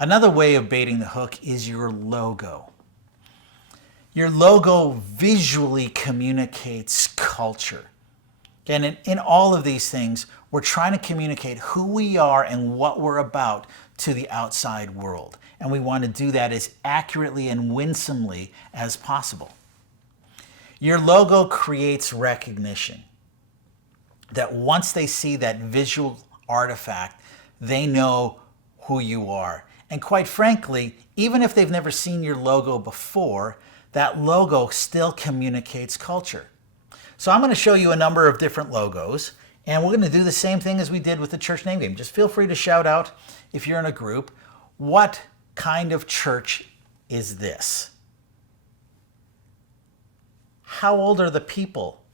Another way of baiting the hook is your logo. Your logo visually communicates culture. And in all of these things, we're trying to communicate who we are and what we're about to the outside world. And we want to do that as accurately and winsomely as possible. Your logo creates recognition. That once they see that visual artifact, they know who you are. And quite frankly, even if they've never seen your logo before, that logo still communicates culture. So I'm going to show you a number of different logos, and we're going to do the same thing as we did with the church name game. Just feel free to shout out, if you're in a group, what kind of church is this? How old are the people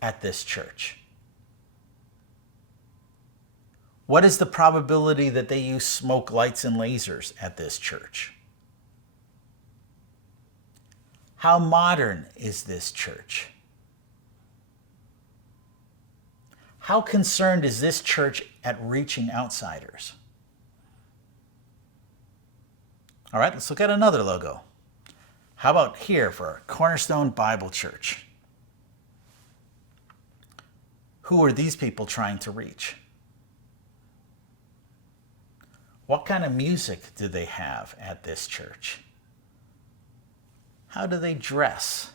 at this church? What is the probability that they use smoke lights and lasers at this church? How modern is this church? How concerned is this church at reaching outsiders? All right, let's look at another logo. How about here for Cornerstone Bible Church? Who are these people trying to reach? What kind of music do they have at this church? How do they dress?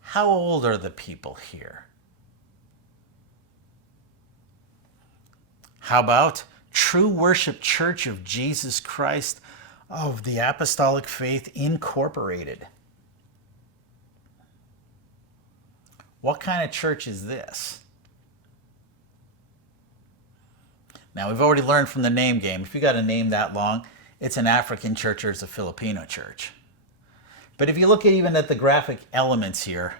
How old are the people here? How about True Worship Church of Jesus Christ of the Apostolic Faith Incorporated? What kind of church is this? Now, we've already learned from the name game, if you got a name that long, it's an African church or it's a Filipino church. But if you look even at the graphic elements here,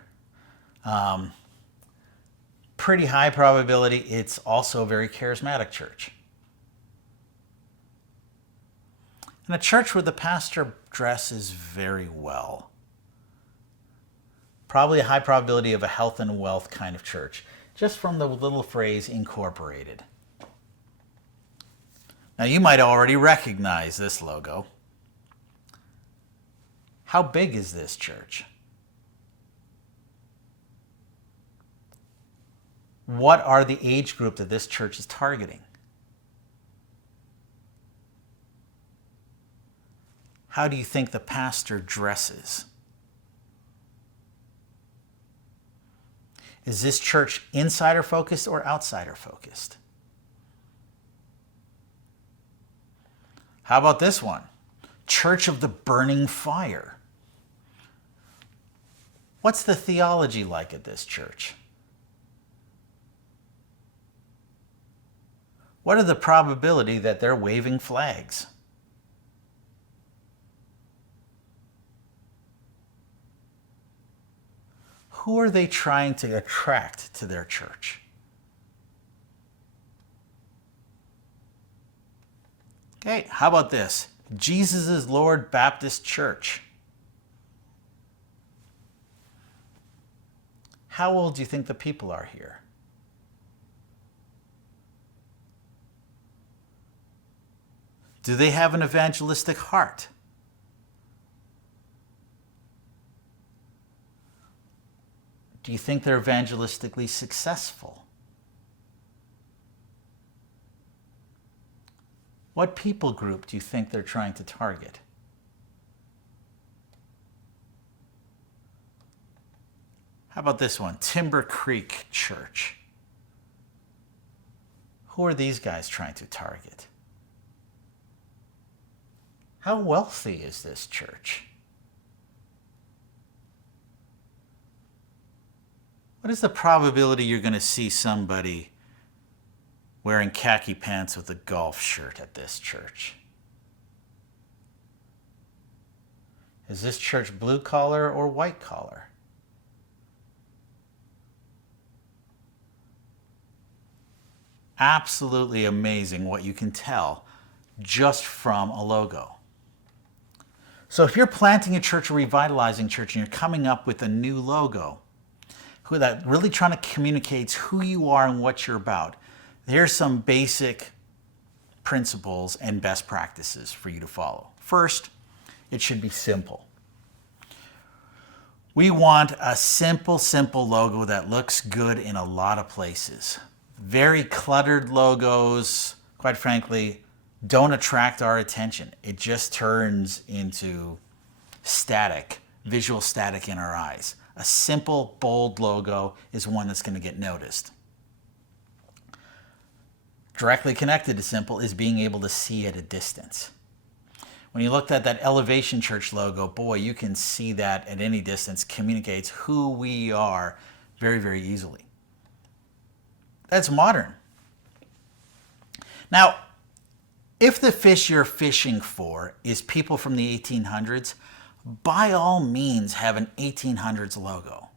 pretty high probability it's also a very charismatic church. And a church where the pastor dresses very well. Probably a high probability of a health and wealth kind of church, just from the little phrase incorporated. Now you might already recognize this logo. How big is this church? What are the age group that this church is targeting? How do you think the pastor dresses? Is this church insider focused or outsider focused? How about this one? Church of the Burning Fire. What's the theology like at this church? What are the probability that they're waving flags? Who are they trying to attract to their church? Okay, how about this? Jesus is Lord Baptist Church. How old do you think the people are here? Do they have an evangelistic heart? Do you think they're evangelistically successful? What people group do you think they're trying to target? How about this one? Timber Creek Church. Who are these guys trying to target? How wealthy is this church? What is the probability you're going to see somebody wearing khaki pants with a golf shirt at this church? Is this church blue collar or white collar? Absolutely amazing what you can tell just from a logo. So if you're planting a church or revitalizing church and you're coming up with a new logo that really trying to communicate who you are and what you're about, here's some basic principles and best practices for you to follow. First, it should be simple. We want a simple logo that looks good in a lot of places. Very cluttered logos, quite frankly, don't attract our attention. It just turns into static, visual static in our eyes. A simple, bold logo is one that's going to get noticed. Directly connected to simple is being able to see at a distance. When you looked at that Elevation Church logo, boy, you can see that at any distance, communicates who we are very, very easily. That's modern. Now, if the fish you're fishing for is people from the 1800s, by all means have an 1800s logo.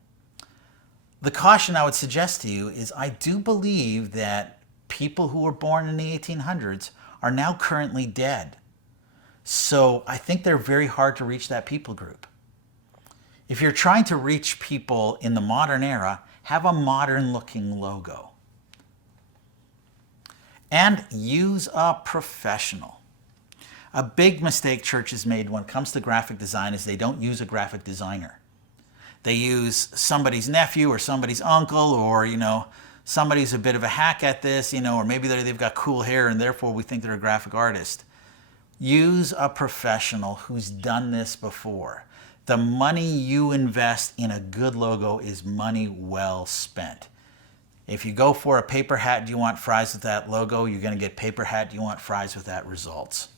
The caution I would suggest to you is I do believe that people who were born in the 1800s are now currently dead. So I think they're very hard to reach that people group. If you're trying to reach people in the modern era, have a modern looking logo. And use a professional. A big mistake churches made when it comes to graphic design is they don't use a graphic designer. They use somebody's nephew or somebody's uncle, or somebody's a bit of a hack at this, or maybe they've got cool hair and therefore we think they're a graphic artist. Use a professional who's done this before. The money you invest in a good logo is money well spent. If you go for a paper hat, do you want fries with that logo? You're going to get paper hat, do you want fries with that results?